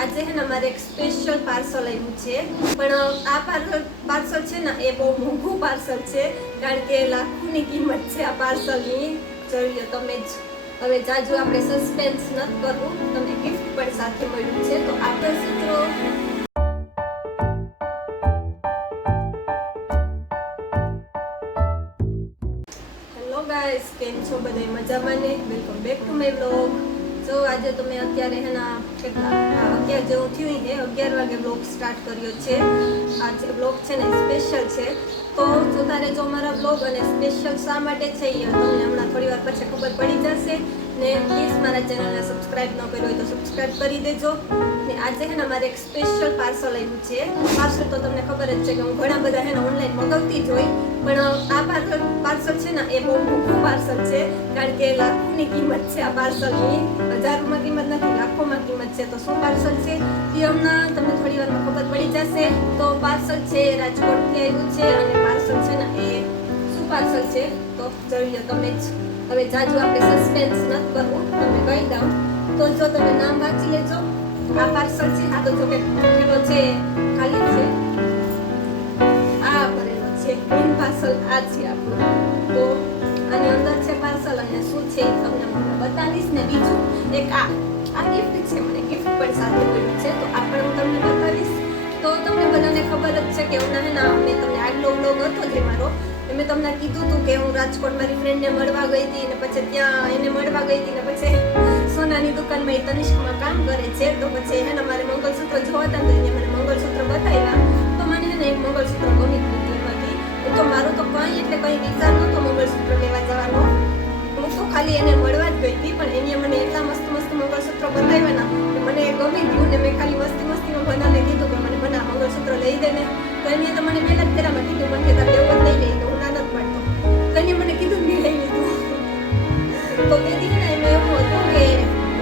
આજે है ना મારે એક સ્પેશિયલ પાર્સલ આવ્યું છે, પણ આ પાર્સલ છે ને એ બહુ મોંઘું પાર્સલ છે, કારણ કે લાખોની કિંમત છે આ પાર્સલની. જોઈ લો તમે જ. હવે જાજુ આપણે સસ્પેન્સ નથી કરવું, તમને ગિફ્ટ પણ સાથે મળ્યું છે. તો આપણે સૂત્રો ગાઈસ, કેમ છો બધા? મજામાં ને? Welcome back to my blog. જો આજે તો મેં અત્યારે હેના કેટલા 11 જેવું થયું છે, 11 વાગે બ્લોગ સ્ટાર્ટ કર્યો છે. આ જે બ્લોગ છે ને સ્પેશિયલ છે, તો જોતા રહેજો મારા બ્લોગ. અને સ્પેશિયલ શા માટે છે એ તમને હમણાં થોડી વાર પછી ખબર પડી જશે. ને પ્લીઝ મારા ચેનલને સબસ્ક્રાઇબ ન કર્યું હોય તો સબસ્ક્રાઇબ કરી દેજો. ને આજે હે ને મારે એક સ્પેશિયલ પાર્સલ આવ્યું છે. પાર્સલ તો તમને ખબર જ છે કે હું ઘણા બધા હે ને ઓનલાઈન મગાવતી જ હોય, પણ આ પાર્સલ છે ને એ બહુ મોંઘું પાર્સલ છે, કારણ કે લાખોની કિંમત છે આ પાર્સલની. હજારોમાં કિંમત નથી, લાખોમાં કિંમત છે. તો શું પાર્સલ છે તે હમણાં તમને થોડી વારમાં ખબર પડી જશે. તો પાર્સલ છે રાજકોટથી આવ્યું છે, અને પાર્સલ છે ને એ શું પાર્સલ છે તો જોઈ લો તમે જ. હવે જાજુ આપણે સસ્પેન્સ નથી કરવું, તમને કહી દઉં. તો જો તમે નામ વાંચી લેજો. આ પાર્સલ છે, આ તો જો કે કેટલો છે, ખાલી છે. આ ભરેલો છે ગ્રીન પાર્સલ, આ છે આપણું. તો આની અંદર છે પાર્સલ, અને શું છે તમને હું બતાવીશ. ને બીજું એક આ ગિફ્ટ છે, મને ગિફ્ટ પણ સાથે મળ્યું છે, તો આ પણ હું તમને બતાવીશ. તો તમને બધાને ખબર જ છે કે હમણાં હે ને મેં તમને આગલો બ્લોગ હતો જે મારો, મેં તમને કીધું હતું કે હું રાજકોટ મારી ફ્રેન્ડને મળવા ગઈ હતી, ને પછી ત્યાં એને મળવા ગઈ હતી, ને પછી સોનાની દુકાનમાં એ તનિષ્કમાં કામ કરે છે. તો પછી હે ને મારે મંગળસૂત્ર જોવા હતા, તો એને મને મંગળસૂત્ર બતાવ્યા. તો મને હે ને એક મંગળસૂત્ર ગમી ગયું એમાંથી. તો મારો તો કંઈ એટલે કંઈ વિચાર નહોતો મંગળસૂત્ર લેવા જવાનો. હું તો ખાલી એને મળવા જ ગઈ હતી, પણ એને મને એટલા મસ્ત મસ્ત મંગળસૂત્ર બતાવ્યા ને કે મને ગમી ગયું. ને મેં ખાલી મસ્તીમાં બનાને કીધું કે મને બના મંગળસૂત્ર લઈ દે ને. તો એને તો મને પહેલા જ ફેરામાં કીધું, મને તારે એવું જ લઈ લે. તો હું ના નથી પાડતો, તો એને મને કીધું મેં લઈ લીધું. તો તે દી ને એમાં એવું હતું કે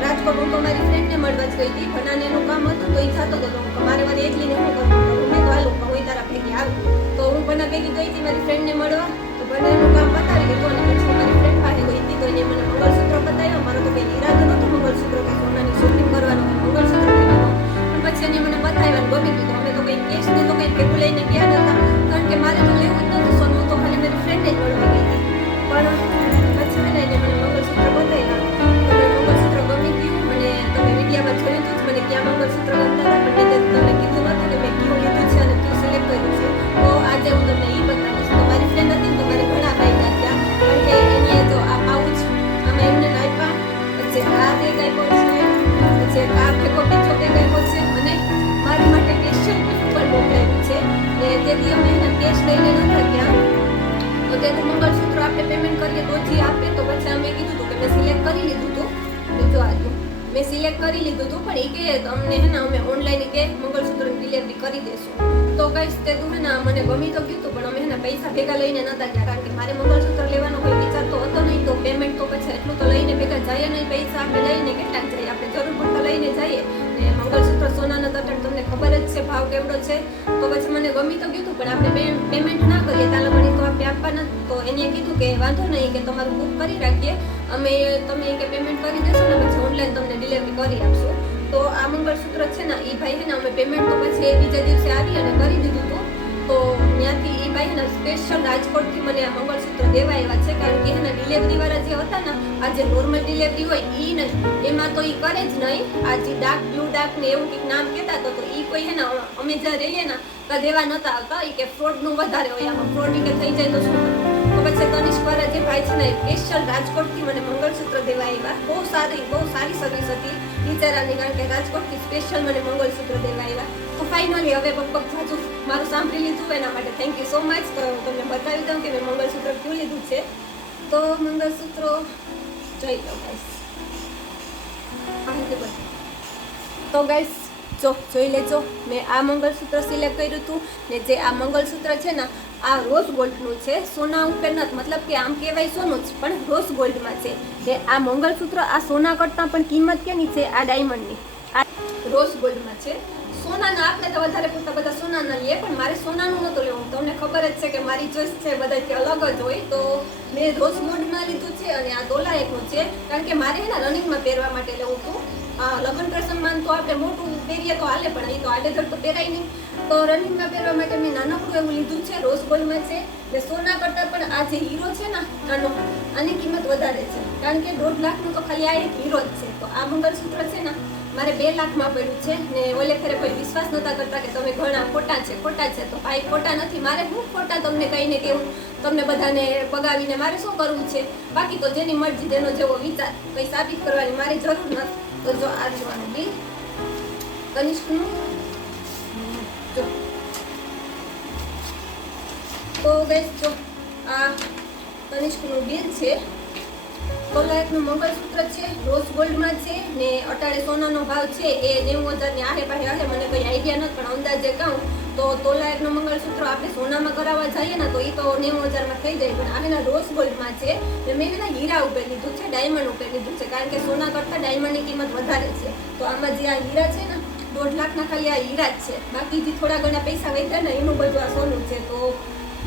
રાજકોટ હું તો મારી ફ્રેન્ડને મળવા જ ગઈ હતી, બનાને એનું કામ હતું તો એ જતો હતો. તો મારે મારી એકલીને શું કરવું, મેં તો હાલું હું તારા ભેગી આવી. તો હું બના ભેગી ગઈ હતી મારી ફ્રેન્ડને મળવા. તો બનાનું કામ બતાવી દીધું, અને પછી હું મારી ફ્રેન્ડ પાસે ગઈ હતી. તો એને મને મંગળસૂત્ર બતાવ્યો. મારો તો કંઈ ઈરાદો નહોતો મંગળસૂત્ર કે સોનાની શોપિંગ કરવાનો, મંગળસૂત્ર લેવાનો. પણ પછી એને મને બતાવ્યા, ગમી ગયું. અમે તો કંઈ કેશ ને તો કંઈ ભેગું લઈને ગયા નહોતા, કારણ કે મારે તો લેવું જ નહોતું સોનું. તો ખાલી મારી ફ્રેન્ડને જ મળવા ગઈ હતી. પણ પછી એને મને મંગળસૂત્ર બતાવ્યા. મને મંગળસૂત્ર ગમી ગયું. અને તમે મીડિયામાં જોયું હતું મને ક્યાં મંગળસૂત્ર ગમતા હતા, પણ મેં તમને કીધું નહોતું કે મેં કયું લીધું છે અને કયું સિલેક્ટ કર્યું છે. તો આજે હું તમને એ બતાવીશ. તો મારી ફ્રેન્ડ હતી ને તો મારે ઘણા ફાયદા થયા, કારણ કે એને તો આ પાઉચ આમાં એમને આપ્યા, પછી આ બેગ આપ્યો છે, પછી આ ભેગો બીજો બેગ આપ્યો છે, અને મારી માટે સ્પેશિયલ ગિફ્ટ પણ મોકલાવ્યું છે. ને તેથી અમે એને કેશ લઈને નહોતા ગયા. તો તેથી મંગળસૂત્ર આપણે પેમેન્ટ કરીએ તો જે આપે. તો પછી અમે કીધું હતું કે મેં સિલેક્ટ કરી લીધું હતું. જો આજુ મેં સિલેક્ટ કરી લીધું હતું, પણ એ કહે અમને હે ને અમે ઓનલાઈન કે મંગળસૂત્રની ડિલિવરી કરી દઈશું. તો કઈશ તે તું હે ને મને ગમી તો ગયું હતું, પણ અમે હે ને પૈસા ભેગા લઈને નહોતા ગયા, કારણ કે મારે મંગળસૂત્ર લેવાનો કોઈ વિચાર તો હતો નહીં. તો પેમેન્ટ તો પછી એટલું તો લઈને ભેગા જઈએ નહીં. પૈસા આપણે લઈને કેટલાક જઈએ, આપણે જરૂર પડતા લઈને જઈએ. ને મંગળસૂત્ર સોનાનો તો તમને ખબર જ છે ભાવ કેવડો છે. તો પછી મને ગમી તો ગયું હતું, પણ આપણે પેમેન્ટ ના કરીએ ત્યાં લગણી તો આપણે આપવાના. તો એને કીધું કે વાંધો નહીં, કે તમારું બુક કરી રાખીએ, અમે તમે કે પેમેન્ટ કરી દેશો ને પછી ઓનલાઈન તમને ડિલિવરી કરી આપશું. તો આ મંગળસૂત્ર છે ને એ ભાઈ છે ને અમે પેમેન્ટ તો પછી બીજા દિવસે આવી અને કરી દીધું હતું. તો ત્યાંથી એ ભાઈ ને સ્પેશિયલ રાજકોટથી મને આ મંગળસૂત્ર દેવા આવ્યા છે, કારણ કે એના ડિલિવરી વાળા જે હતા ને, આ જે નોર્મલ ડિલિવરી હોય એ નથી, એમાં તો એ કરે જ નહીં. આ જે ડાર્ક બ્લુ ડાર્ક ને એવું કંઈક નામ કહેતા તો એ કોઈ હે ને અમે જ્યાં રહીએ ને તો દેવા નહોતા આવતા. એ કે ફ્રોડનું વધારે હોય, આમાં ફ્રોડ કે થઈ જાય તો શું કરવું. તો પછી તનિષ્કવાળા જે ભાઈ છે ને સ્પેશિયલ રાજકોટથી મને મંગળસૂત્ર દેવા આવ્યા. બહુ સારી સર્વિસ હતી બિચારાની, કારણ કે રાજકોટથી સ્પેશિયલ મને મંગળસૂત્ર દેવા આવ્યા. તો ફાઇનલી હવે પગ જાજુ મારું સાંભળી લીધું, એના માટે થેન્ક યુ સો મચ. તો હું તમને બતાવી દઉં કે મેં મંગળસૂત્ર ક્યું લીધું છે. તો મંગળસૂત્રો જોઈ લો ગાઈસ. તો ગાઈસ જોઈ લેજો, મેં આ મંગળસૂત્ર સિલેક્ટ કર્યું હતું. ને જે આ મંગળસૂત્ર છે ને આ રોઝ ગોલ્ડનું છે, સોના ઉપર નથી. મતલબ કે આમ કહેવાય સોનું જ, પણ રોઝ ગોલ્ડમાં છે. ને આ મંગળસૂત્ર આ સોના કરતાં પણ કિંમત કેની છે, આ ડાયમંડની, આ રોઝ ગોલ્ડમાં છે. સોનાના આપણે તો વધારે પૂરતા બધા સોનાના લઈએ, પણ મારે સોનાનું નહોતું લેવું. તમને ખબર જ છે કે મારી ચોઈસ છે બધાથી અલગ જ હોય. તો મેં રોઝ ગોલ્ડમાં લીધું છે, અને આ તોલા એકનું છે, કારણ કે મારે એના રનિંગમાં પહેરવા માટે લેવું હતું. લગ્ન પ્રસંગમાં તો આપણે મોટું પહેરીએ તો હાલે, પણ અહીં તો આડેધડ તો પહેરાય નહીં. તો રનિંગમાં પહેરવા માટે મેં નાનકડું એવું લીધું છે, રોઝ ગોલ્ડમાં છે. ને સોના કરતાં પણ આ જે હીરો છે ને આનો, આની કિંમત વધારે છે, કારણ કે 1.5 લાખનું તો ખાલી આ એક હીરો જ છે. તો આ મંગળસૂત્ર છે ને મારે 2 લાખમાં પડ્યું છે. ને ઓલે ફેરે કોઈ વિશ્વાસ નહોતા કરતા કે તમે ઘણા ખોટા છે. તો ભાઈ ખોટા નથી, મારે હું ખોટા તમને કહીને કેવું, તમને બધાને બગાવીને મારે શું કરવું છે. બાકી તો જેની મરજી, જેનો જેવો વિચાર, કંઈ સાબિત કરવાની મારી જરૂર નથી. તો જો આ જોવાનું બિલ કનિષ્કનું, જો તો ગાઈસ જો આ કનિષ્કનું બિલ છે. 1 લાખનું મંગળસૂત્ર છે, રોઝ ગોલ્ડમાં છે. ને અટાણે સોનાનો ભાવ છે એ 90,000 ની આહે પાહે હશે. મને કોઈ આઈડિયા નથી, પણ અંદાજે કહું તો 1 લાખનું મંગળસૂત્ર આપણે સોનામાં કરાવવા જઈએ ને તો એ તો 90,000માં થઈ જાય. પણ આના રોઝ ગોલ્ડમાં છે. મેં એના હીરા ઉપર લીધું છે, ડાયમંડ ઉપર લીધું છે, કારણ કે સોના કરતાં ડાયમંડની કિંમત વધારે છે. તો આમાં જે આ હીરા છે ને 1.5 લાખના ખાલી આ હીરા જ છે. બાકી જે થોડા ઘણા પૈસા વધ્યા ને એનું બધું આ સોનું છે. તો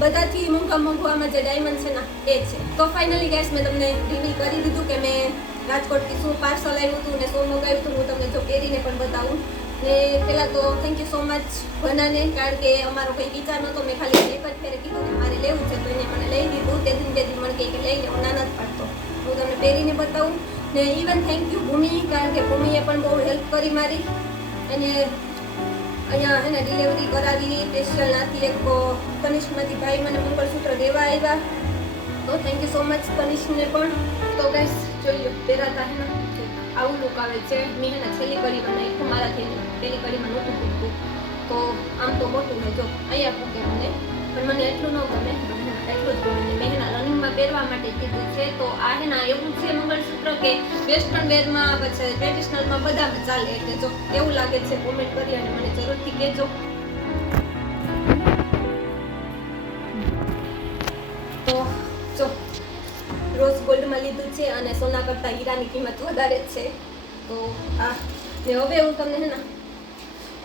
બધાથી મોંઘું આમાં જે ડાયમંડ છે ને એ છે. તો ફાઇનલી ગાઈસ મેં તમને રિવીલ કરી દીધું કે મેં રાજકોટથી શું પાર્સલ આવ્યું હતું ને શું મંગાવ્યું હતું. હું તમને જો પહેરીને પણ બતાવું. ને પહેલાં તો થેન્ક યુ સો મચ ભનાને, કારણ કે અમારો કંઈ વિચાર નહોતો. મેં ખાલી એક જ ફેરે કીધું કે મારે લેવું છે, તો એને મને લઈ દીધું. તે દિન મને કહે કે લઈ લેવો, ના નથી પાડતો. હું તમને પહેરીને બતાવું. ને ઇવન થેન્ક યુ ભૂમિ, કારણ કે ભૂમિએ પણ બહુ હેલ્પ કરી મારી. અને અહીંયા એને ડિલિવરી કરાવી સ્પેશિયલ નાથી એક કનિષ્કમાંથી ભાઈ મને મંગળસૂત્ર દેવા આવ્યા. તો થેન્ક યુ સો મચ કનિષ્કને પણ. તો ગાઈસ જોઈ લો, પહેરાતા હે ને આવું લુક આવે છે. મેં એને છેલ્લી કડીમાં નાખ્યું, મારાથી પેલી કડીમાં નહોતું પૂછતું. તો આમ તો મોટું છે, જો અહીંયા પૂકે મને, પણ મને એટલું ન ગમે, એટલું જ ગમે. મેં એના રનિંગમાં પહેરવા માટે કીધું છે. તો આ હે ને એવું છે મંગળસૂત્ર કે વેસ્ટર્ન વેરમાં પછી ટ્રેડિશનલમાં બધામાં ચાલે. એટલે જો એવું લાગે છે કોમેન્ટ કરી અને મને જરૂરથી કહેજો. તો જો રોઝ ગોલ્ડમાં લીધું છે અને સોના કરતાં હીરાની કિંમત વધારે છે. તો આ ને હવે હું તમને હે ને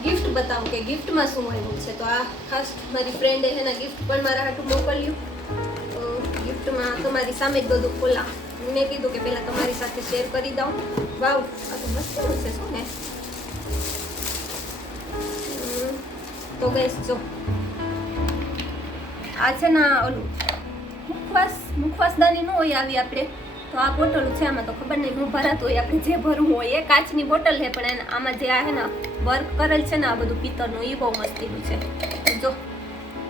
ગિફ્ટ બતાવું કે ગિફ્ટમાં શું આવ્યું છે. તો આ ખાસ મારી ફ્રેન્ડે હે ને ગિફ્ટ પણ મારા હાટું મોકલ્યું. તો ગિફ્ટમાં તમારી સામે જ બધું ખોલા. મેં કીધું કે પહેલાં તમારી સાથે શેર કરી દઉં. વાવ, આ તો મસ્ત છે શું ને. તો ગાઈસ જો આ છે ને ઓલું મુખવાસદાની ન હોય આવી આપણે, તો આ બોટલ છે. આમાં તો ખબર નહીં હું ભરાતું હોય, આપણે જે ભરવું હોય. એ કાચની બોટલ છે, પણ આમાં જે આ છે ને વર્ક કરેલ છે ને આ બધું પિત્તળનું, એ બહુ મસ્તીનું છે. જો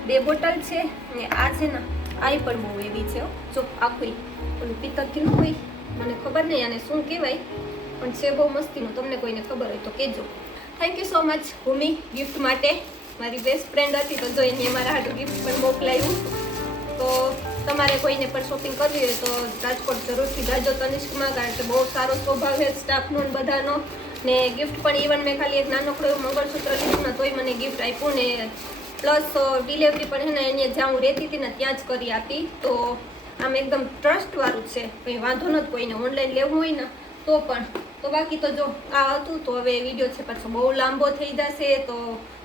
2 બોટલ છે ને આ છે ને આ પણ બહુ એવી છે. જો આખું ઓલું પિત્તળથી ન હોય, મને ખબર નહીં આને શું કહેવાય, પણ છે બહુ મસ્તીનું. તમને કોઈને ખબર હોય તો કહેજો. Thank you so much Bhumi gift માટે. મારી બેસ્ટ ફ્રેન્ડ હતી, તો જો એને મારા હાટું ગિફ્ટ પણ મોકલાયું. તો તમારે કોઈને પણ શોપિંગ કરવી હોય તો રાજકોટ જરૂરથી જાજો તનિષ્કમાં, કારણ કે બહુ સારો સ્વભાવ છે સ્ટાફનો બધાનો. ને ગિફ્ટ પણ ઇવન મેં ખાલી એક નાનકડું એવું મંગળસૂત્ર લીધું ને તોય મને ગિફ્ટ આપ્યું. ને પ્લસ ડિલિવરી પણ છે ને અહીંયા જ્યાં હું રહેતી હતી ને ત્યાં જ કરી આપી. તો આમ એકદમ ટ્રસ્ટવાળું છે, કંઈ વાંધો નથી કોઈને ઓનલાઈન લેવું હોય ને તો પણ. તો બાકી તો જો આ હતું. તો હવે વિડીયો છે પાછો બહુ લાંબો થઈ જશે, તો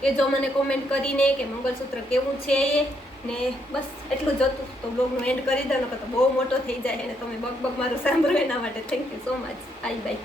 એ જો મને કોમેન્ટ કરીને કે મંગળસૂત્ર કેવું છે એ. ને બસ એટલું જ હતું. તો બ્લોગનું એન્ડ કરી દો, તો બહુ મોટો થઈ જાય અને તમે બગ મારું સાંભળો. એના માટે thank you so much. Bye bye.